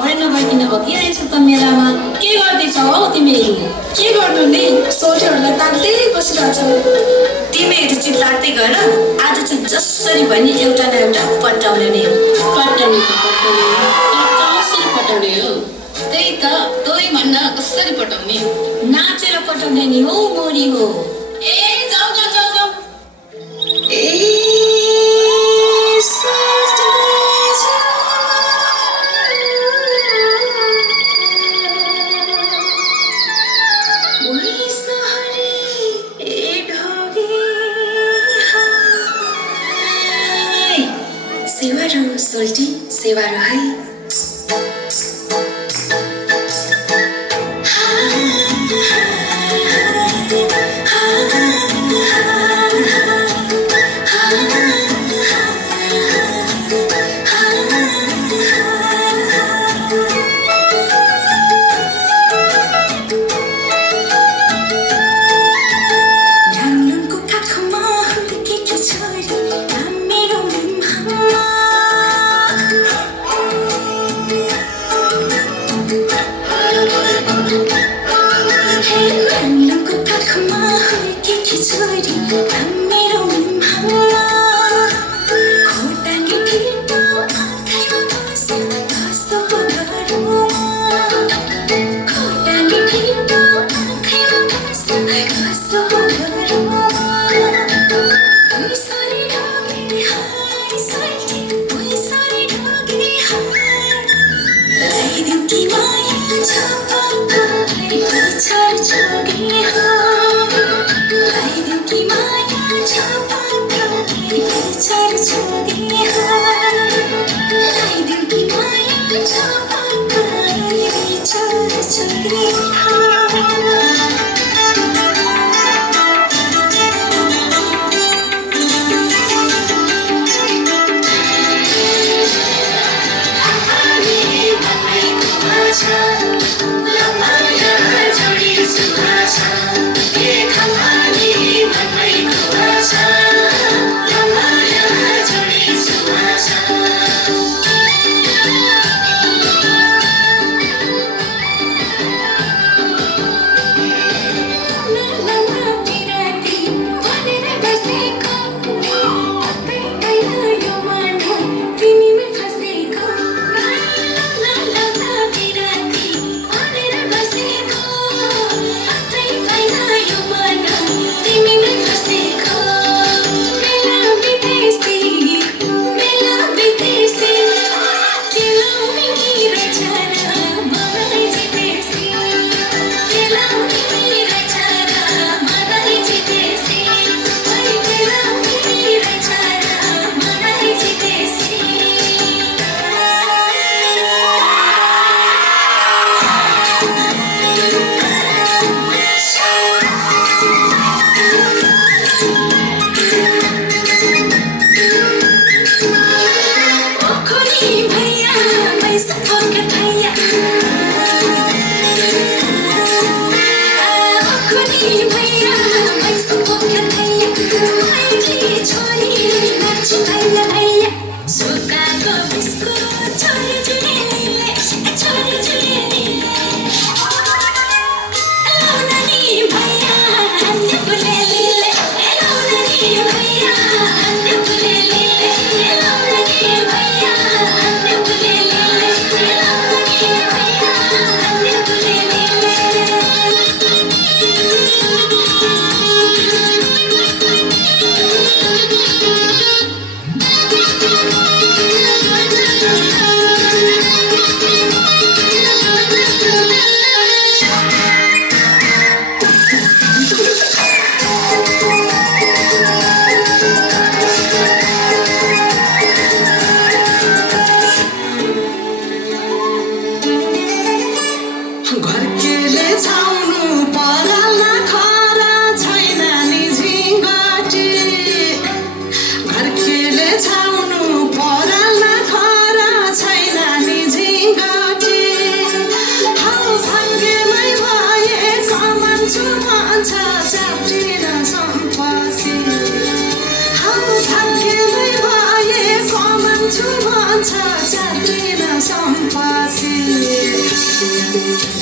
खबरै नभइकन अघिरहेछौ त मेलामा के गर्दैछौ हौ तिमी के गर्नु नि सोचहरूलाई ताक्दै बसिरहेछौ तिमीहरू चित लाग्दै गर आज चाहिँ जसरी पनि एउटा न एउटा पट्टाउने नै हो पट्टाउने त पट्टाउने तर कसरी पटाउने हो त्यही त तै भन्न कसरी पटाउने नाचेर पटाउने नि हो मोरी हो ए जाऊ जाऊ जाऊ जाऊ सेवारो सोल्टी सेवारो है रे